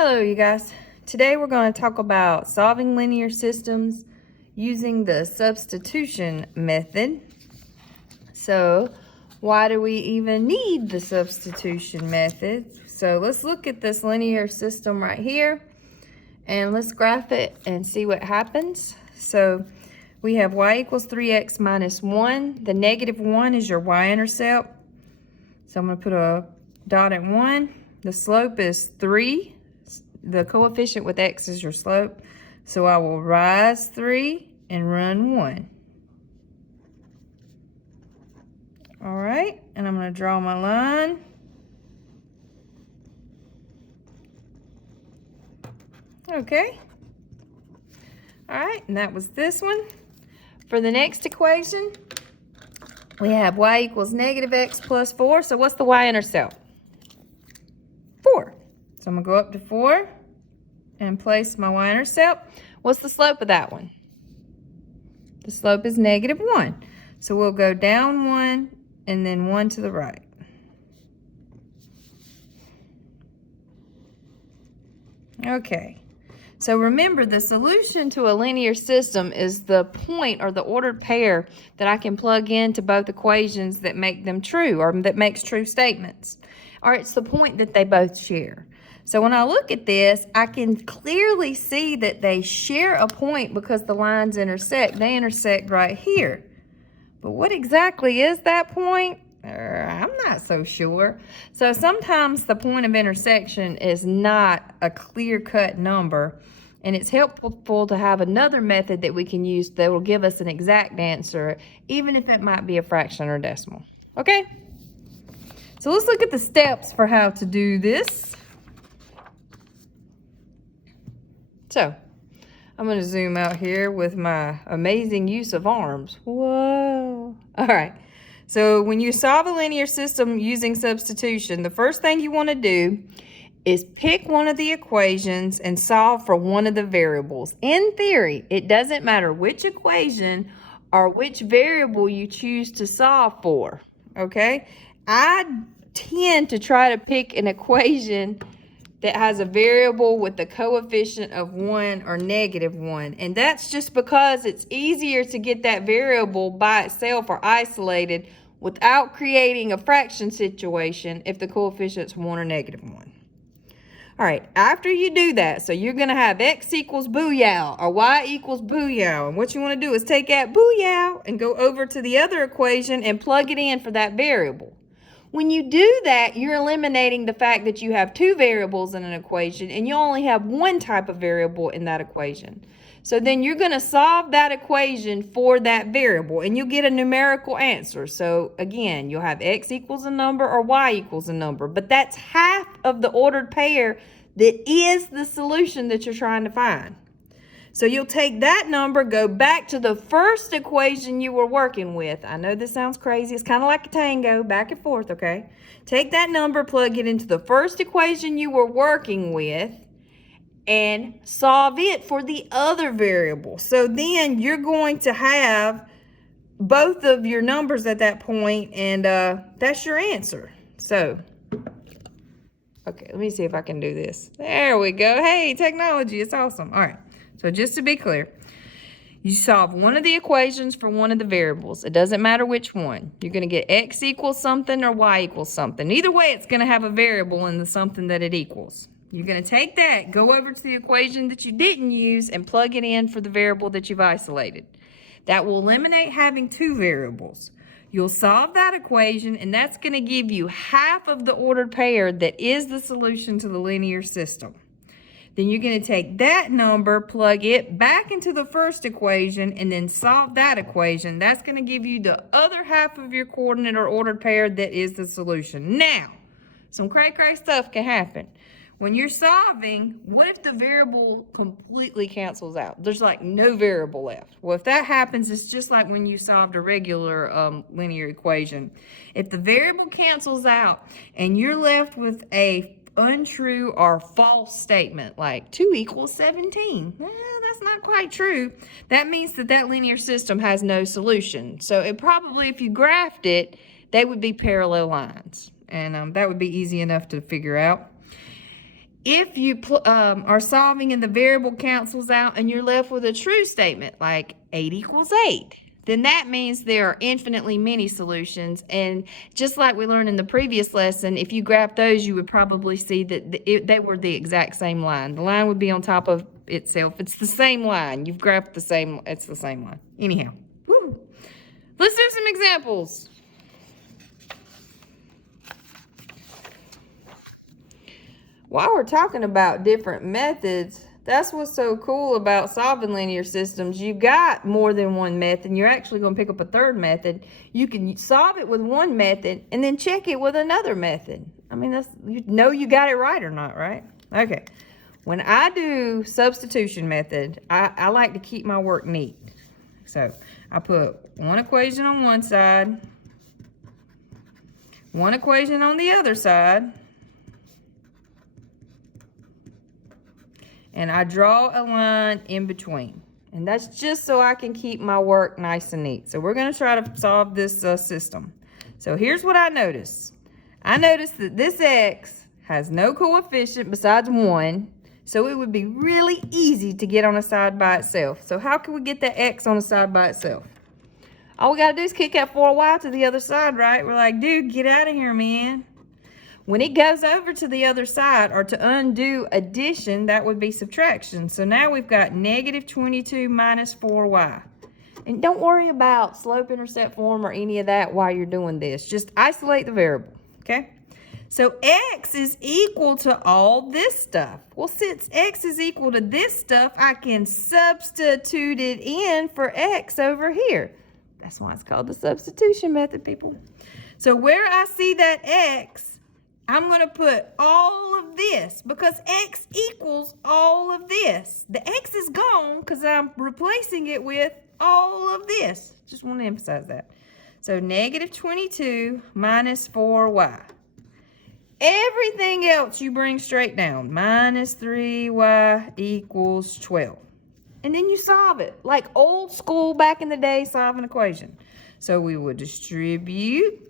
Hello, you guys. Today we're going to talk about solving linear systems using the substitution method. So, why do we even need the substitution method? So, let's look at this linear system right here and let's graph it and see what happens. So, we have y equals 3x minus 1. The negative 1 is your y-intercept. So, I'm going to put a dot at 1. The slope is 3. The coefficient with x is your slope. So I will rise 3 and run 1. All right, and I'm going to draw my line. Okay. All right, and that was this one. For the next equation, we have y equals negative x plus 4. So what's the y-intercept? 4. So I'm going to go up to 4 and place my y-intercept. What's the slope of that one? The slope is negative 1. So we'll go down 1 and then 1 to the right. Okay. So remember, the solution to a linear system is the point or the ordered pair that I can plug into both equations that make them true or that makes true statements. Or it's the point that they both share. So when I look at this, I can clearly see that they share a point because the lines intersect. They intersect right here. But what exactly is that point? I'm not so sure. So sometimes the point of intersection is not a clear-cut number, and it's helpful to have another method that we can use that will give us an exact answer, even if it might be a fraction or decimal. Okay? So let's look at the steps for how to do this. So, I'm going to zoom out here with my amazing use of arms. Whoa. All right. So, when you solve a linear system using substitution, the first thing you want to do is pick one of the equations and solve for one of the variables. In theory, it doesn't matter which equation or which variable you choose to solve for. Okay? I tend to try to pick an equation that has a variable with a coefficient of 1 or negative 1. And that's just because it's easier to get that variable by itself or isolated without creating a fraction situation if the coefficient's 1 or negative 1. All right, after you do that, so you're going to have x equals booyah or y equals booyah. And what you want to do is take that booyah and go over to the other equation and plug it in for that variable. When you do that, you're eliminating the fact that you have two variables in an equation and you only have one type of variable in that equation. So then you're going to solve that equation for that variable and you'll get a numerical answer. So again, you'll have x equals a number or y equals a number, but that's half of the ordered pair that is the solution that you're trying to find. So you'll take that number, go back to the first equation you were working with. I know this sounds crazy. It's kind of like a tango, back and forth, okay? Take that number, plug it into the first equation you were working with, and solve it for the other variable. So then you're going to have both of your numbers at that point, and that's your answer. So, okay, let me see if I can do this. There we go. Hey, technology, it's awesome. All right. So just to be clear, you solve one of the equations for one of the variables. It doesn't matter which one. You're going to get x equals something or y equals something. Either way, it's going to have a variable in the something that it equals. You're going to take that, go over to the equation that you didn't use, and plug it in for the variable that you've isolated. That will eliminate having two variables. You'll solve that equation, and that's going to give you half of the ordered pair that is the solution to the linear system. Then you're going to take that number, plug it back into the first equation, and then solve that equation. That's going to give you the other half of your coordinate or ordered pair that is the solution. Now, some cray-cray stuff can happen. When you're solving, what if the variable completely cancels out? There's like no variable left. Well, if that happens, it's just like when you solved a regular linear equation. If the variable cancels out and you're left with a untrue or false statement like 2 equals 17. That's not quite true. That means that that linear system has no solution. So it probably, if you graphed it, they would be parallel lines. And that would be easy enough to figure out. if you are solving and the variable cancels out and you're left with a true statement like 8 equals 8, then that means there are infinitely many solutions. And just like we learned in the previous lesson, if you graph those, you would probably see that they were the exact same line. The line would be on top of itself. It's the same line. You've graphed the same, it's the same line. Anyhow, woo. Let's do some examples. While we're talking about different methods, that's what's so cool about solving linear systems. You've got more than one method. You're actually going to pick up a third method. You can solve it with one method and then check it with another method. I mean, that's, you know you got it right or not, right? Okay. When I do substitution method, I like to keep my work neat. So I put one equation on one side, one equation on the other side, and I draw a line in between. And that's just so I can keep my work nice and neat. So we're going to try to solve this system. So here's what I notice. I notice that this x has no coefficient besides 1. So it would be really easy to get on a side by itself. So how can we get that x on a side by itself? All we got to do is kick that 4y to the other side, right? We're like, dude, get out of here, man. When it goes over to the other side, or to undo addition, that would be subtraction. So now we've got negative 22 minus 4y. And don't worry about slope-intercept form or any of that while you're doing this. Just isolate the variable, okay? So x is equal to all this stuff. Well, since x is equal to this stuff, I can substitute it in for x over here. That's why it's called the substitution method, people. So where I see that x, I'm going to put all of this because x equals all of this. The x is gone because I'm replacing it with all of this. Just want to emphasize that. So negative 22 minus 4y. Everything else you bring straight down. Minus 3y equals 12. And then you solve it like old school back in the day, solve an equation. So we will distribute.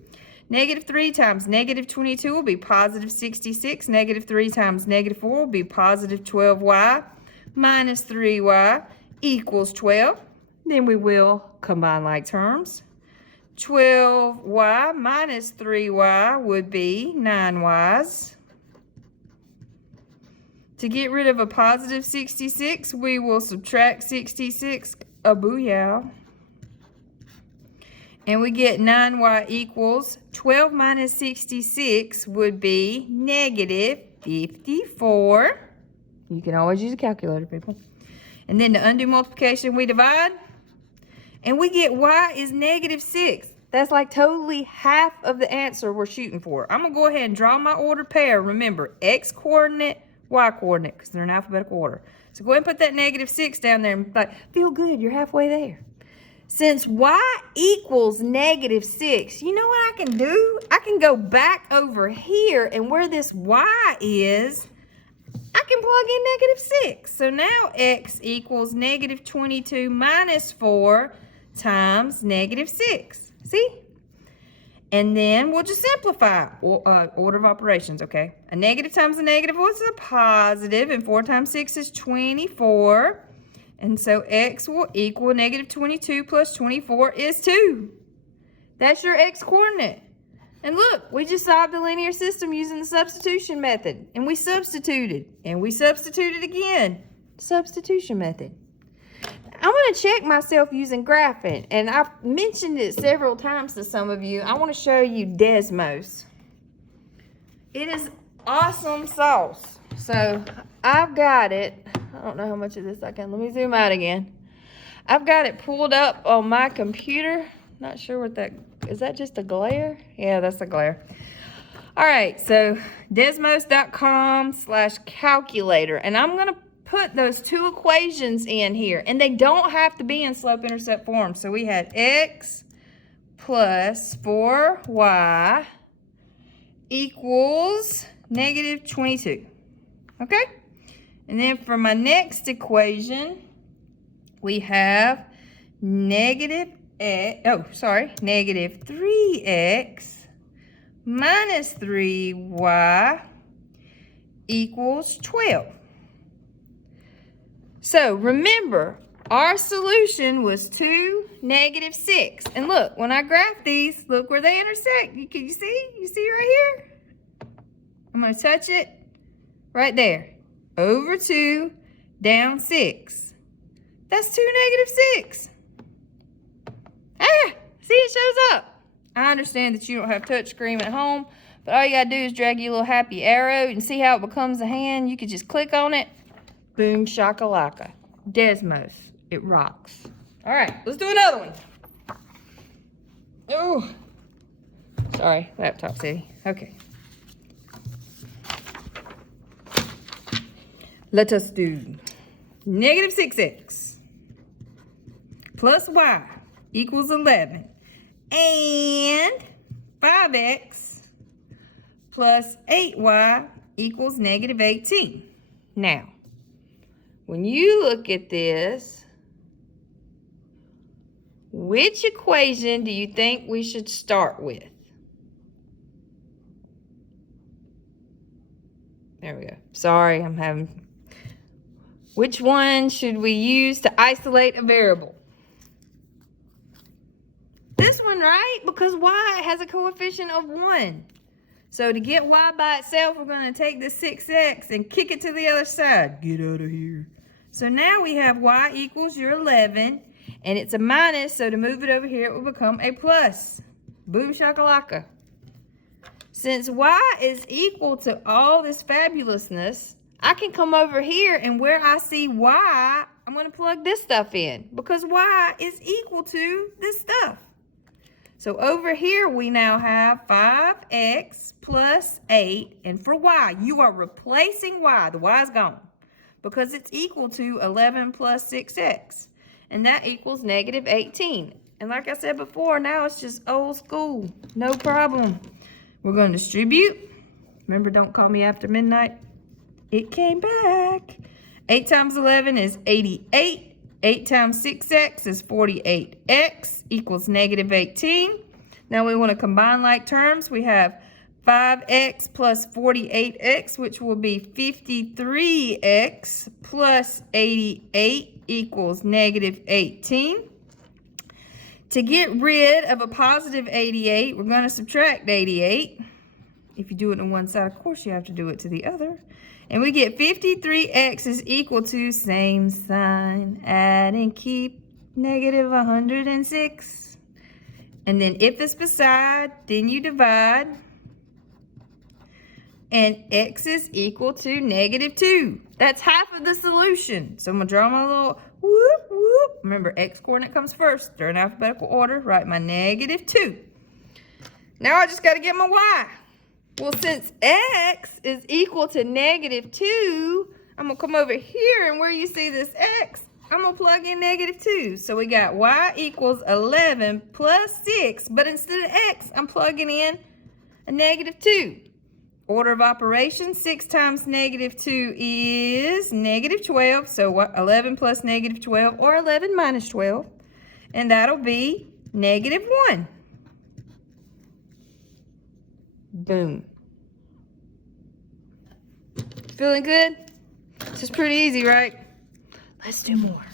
Negative 3 times negative 22 will be positive 66. Negative 3 times negative 4 will be positive 12y minus 3y equals 12. Then we will combine like terms. 12y minus 3y would be 9y's. To get rid of a positive 66, we will subtract 66, a booyah. And we get 9y equals 12 minus 66 would be negative 54. You can always use a calculator, people. And then to undo multiplication, we divide. And we get y is negative 6. That's like totally half of the answer we're shooting for. I'm going to go ahead and draw my order pair. Remember, x coordinate, y coordinate, because they're in alphabetical order. So go ahead and put that negative 6 down there and like, feel good, you're halfway there. Since y equals negative 6, you know what I can do? I can go back over here, and where this y is, I can plug in negative 6. So now x equals negative 22 minus 4 times negative 6. See? And then we'll just simplify order of operations, okay? A negative times a negative was a positive, and 4 times 6 is 24. And so x will equal negative 22 plus 24 is 2. That's your x coordinate. And look, we just solved the linear system using the substitution method. And we substituted. And we substituted again. Substitution method. I'm going to check myself using graphing. And I've mentioned it several times to some of you. I want to show you Desmos. It is awesome sauce. So I've got it. I don't know how much of this I can. Let me zoom out again. I've got it pulled up on my computer. Not sure what that, is that just a glare? Yeah, that's a glare. All right, so desmos.com/calculator. And I'm going to put those two equations in here. And they don't have to be in slope-intercept form. So we had x plus 4y equals negative 22. Okay? And then for my next equation, we have negative 3x minus 3y equals 12. So remember, our solution was 2, -6. And look, when I graph these, look where they intersect. Can you see? You see right here? I'm going to touch it right there. Over 2, down 6. That's 2, -6. Ah, see, it shows up. I understand that you don't have touch screen at home, but all you got to do is drag your little happy arrow and see how it becomes a hand. You can just click on it. Boom shakalaka. Desmos. It rocks. All right, let's do another one. Oh, sorry, laptop city. Okay. Let us do -6x plus y equals 11 and 5x plus 8y equals -18. Now, when you look at this, which equation do you think we should start with? There we go. Sorry, I'm having... Which one should we use to isolate a variable? This one, right? Because y has a coefficient of 1. So to get y by itself, we're going to take the 6x and kick it to the other side. Get out of here. So now we have y equals your 11, and it's a minus, so to move it over here, it will become a plus. Boom shakalaka. Since y is equal to all this fabulousness, I can come over here, and where I see y, I'm going to plug this stuff in, because y is equal to this stuff. So over here, we now have 5x plus 8, and for y, you are replacing y. The y is gone, because it's equal to 11 plus 6x, and that equals -18. And like I said before, now it's just old school. No problem. We're going to distribute. Remember, don't call me after midnight. It came back. 8 times 11 is 88. 8 times 6x is 48x equals -18. Now we want to combine like terms. We have 5x plus 48x, which will be 53x plus 88 equals -18. To get rid of a positive 88, we're going to subtract 88. If you do it on one side, of course, you have to do it to the other. And we get 53x is equal to same sign, add and keep, -106. And then if it's beside, then you divide. And x is equal to -2. That's half of the solution. So I'm going to draw my little whoop, whoop. Remember, x coordinate comes first. They're in alphabetical order. Write my -2. Now I just got to get my y. Well, since x is equal to -2, I'm going to come over here, and where you see this x, I'm going to plug in -2. So we got y equals 11 plus 6, but instead of x, I'm plugging in a -2. Order of operations, 6 times -2 is -12. So 11 plus -12, or 11 minus 12, and that'll be -1. Boom. Feeling good? This is pretty easy, right? Let's do more.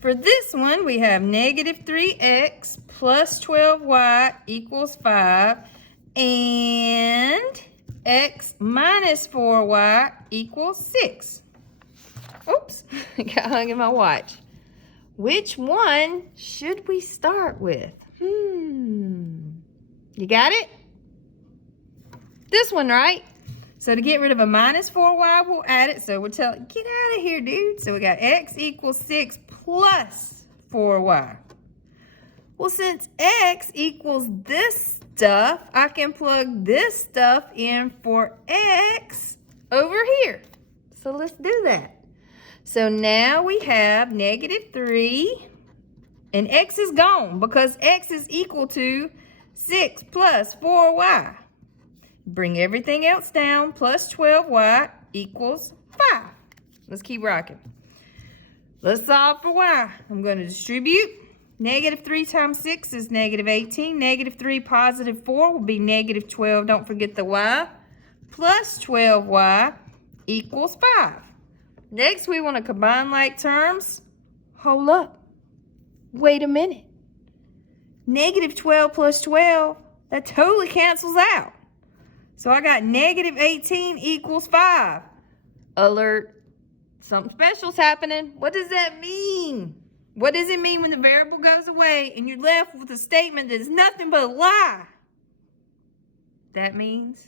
For this one, we have -3x plus 12y equals 5, and x minus 4y equals 6. Oops, got hung in my watch. Which one should we start with? You got it? This one, right? So to get rid of a -4y, we'll add it. So we're telling, get out of here, dude. So we got x equals 6 plus 4y. Well, since x equals this stuff, I can plug this stuff in for x over here. So let's do that. So now we have -3, and x is gone because x is equal to 6 plus 4y. Bring everything else down, plus 12y equals 5. Let's keep rocking. Let's solve for y. I'm going to distribute. -3 times 6 is -18. -3 positive 4 will be -12. Don't forget the y. plus 12y equals 5. Next, we want to combine like terms. Hold up. Wait a minute. Negative 12 plus 12, that totally cancels out. So I got negative 18 equals 5. Alert. Something special's happening. What does that mean? What does it mean when the variable goes away and you're left with a statement that is nothing but a lie? That means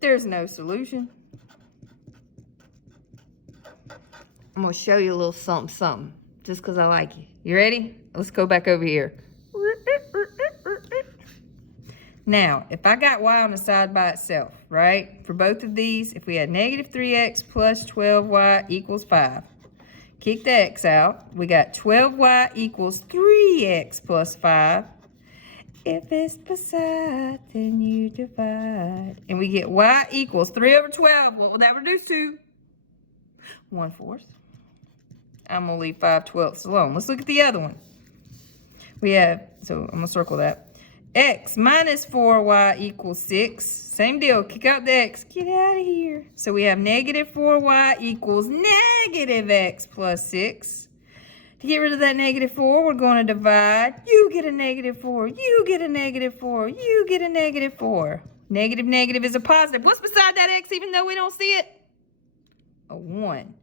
there's no solution. I'm going to show you a little something, just because I like you. You ready? Let's go back over here. Now, if I got y on the side by itself, right? For both of these, if we had negative 3x plus 12y equals 5. Kick the x out. We got 12y equals 3x plus 5. If it's beside, then you divide. And we get y equals 3 over 12. What will that reduce to? 1/4. I'm going to leave 5/12 alone. Let's look at the other one. We have, so I'm going to circle that. X minus 4y equals 6. Same deal. Kick out the x. Get out of here. So we have negative 4y equals negative x plus 6. To get rid of that negative 4, we're going to divide. You get a negative 4. You get a negative 4. You get a negative 4. Negative negative is a positive. What's beside that x even though we don't see it? A 1.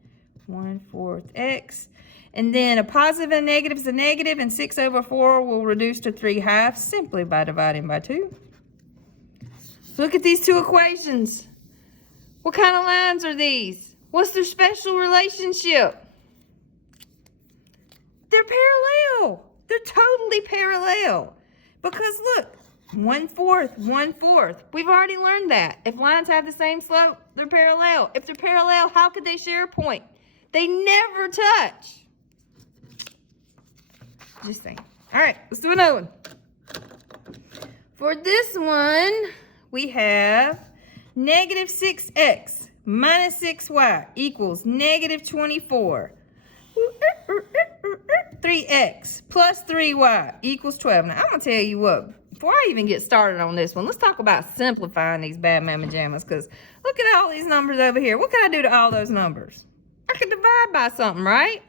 1/4 x. And then a positive and a negative is a negative, and 6 over 4 will reduce to 3/2 simply by dividing by 2. Look at these two equations. What kind of lines are these? What's their special relationship? They're parallel. They're totally parallel. Because look, 1/4, 1/4. We've already learned that. If lines have the same slope, they're parallel. If they're parallel, how could they share a point? They never touch. Just saying. All right, let's do another one. For this one, we have negative 6x minus 6y equals negative 24. 3x plus 3y equals 12. Now, I'm going to tell you what, before I even get started on this one, let's talk about simplifying these bad mamma jammas, because look at all these numbers over here. What can I do to all those numbers? I can divide by something, right?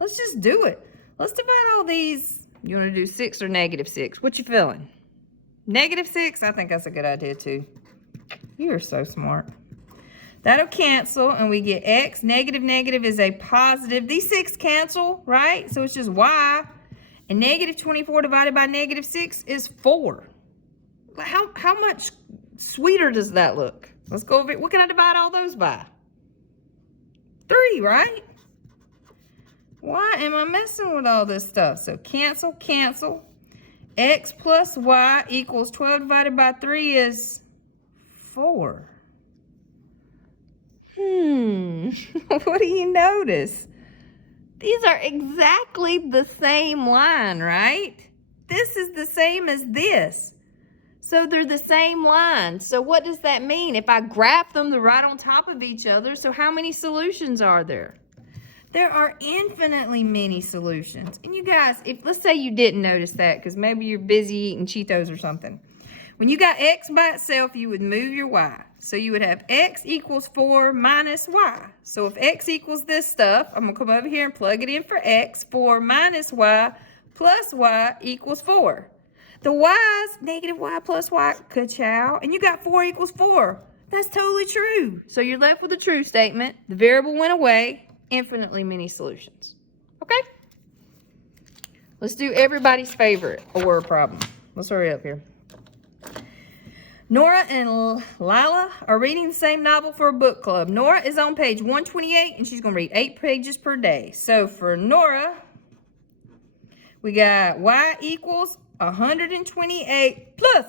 Let's just do it. Let's divide all these. You want to do 6 or negative 6? What you feeling? Negative 6? I think that's a good idea too. You are so smart. That'll cancel and we get x. Negative negative is a positive. These 6 cancel, right? So it's just y. And negative 24 divided by negative 6 is 4. How much sweeter does that look? Let's go over it. What can I divide all those by? 3, right? Why am I messing with all this stuff? So cancel, cancel. X plus y equals 12 divided by 3 is 4. What do you notice? These are exactly the same line, right? This is the same as this. So they're the same line. So what does that mean? If I graph them, they're right on top of each other. So how many solutions are there? There are infinitely many solutions. And you guys, if let's say you didn't notice that because maybe you're busy eating Cheetos or something. When you got x by itself, you would move your y. So you would have x equals 4 minus y. So if x equals this stuff, I'm going to come over here and plug it in for x. 4 minus y plus y equals 4. The y's, negative y plus y, ka-chow. And you got 4 equals 4. That's totally true. So you're left with a true statement. The variable went away. Infinitely many solutions. Okay? Let's do everybody's favorite, a word problem. Let's hurry up here. Nora and Lila are reading the same novel for a book club. Nora is on page 128, and she's going to read 8 pages per day. So for Nora, we got y equals 128 plus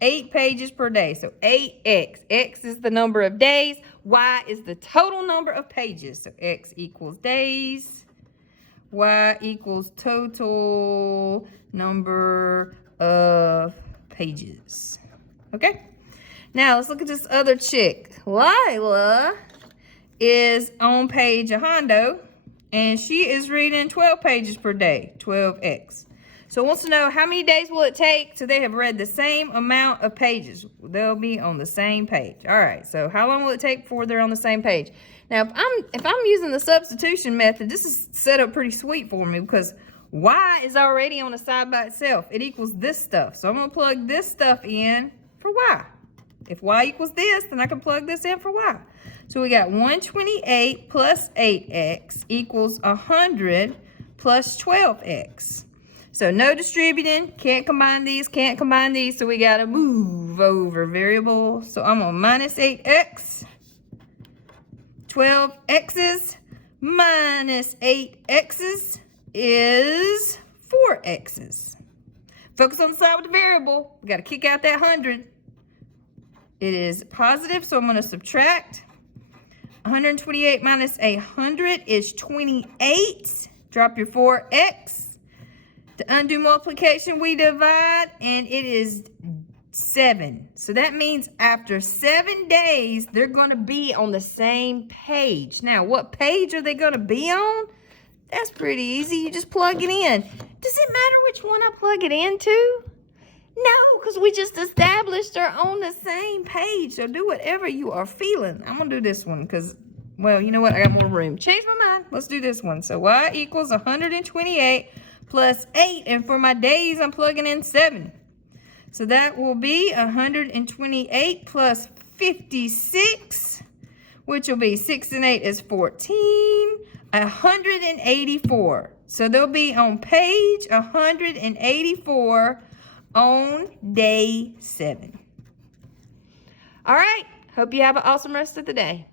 8 pages per day. So 8x. X is the number of days. Y is the total number of pages. So x equals days. Y equals total number of pages. Okay? Now, let's look at this other chick. Lila is on page a hondo, and she is reading 12 pages per day, 12x. So it wants to know how many days will it take till they have read the same amount of pages. They'll be on the same page. All right, so how long will it take before they're on the same page? Now, if I'm using the substitution method, this is set up pretty sweet for me because y is already on a side by itself. It equals this stuff. So I'm going to plug this stuff in for y. If y equals this, then I can plug this in for y. So we got 128 plus 8x equals 100 plus 12x. So no distributing, can't combine these, so we got to move over variables. So I'm on minus 8x, 12x's minus 8x's is 4x's. Focus on the side with the variable. We got to kick out that 100. It is positive, so I'm going to subtract. 128 minus 100 is 28. Drop your 4x. To undo multiplication, we divide, and it is 7. So that means after 7 days, they're going to be on the same page. Now, what page are they going to be on? That's pretty easy. You just plug it in. Does it matter which one I plug it into? No, because we just established they're on the same page. So do whatever you are feeling. I'm going to do this one because, well, you know what? I got more room. Change my mind. Let's do this one. So y equals 128 plus 8. And for my days, I'm plugging in 7. So that will be 128 plus 56, which will be 6 and 8 is 14. 184. So they'll be on page 184 on day 7. All right. Hope you have an awesome rest of the day.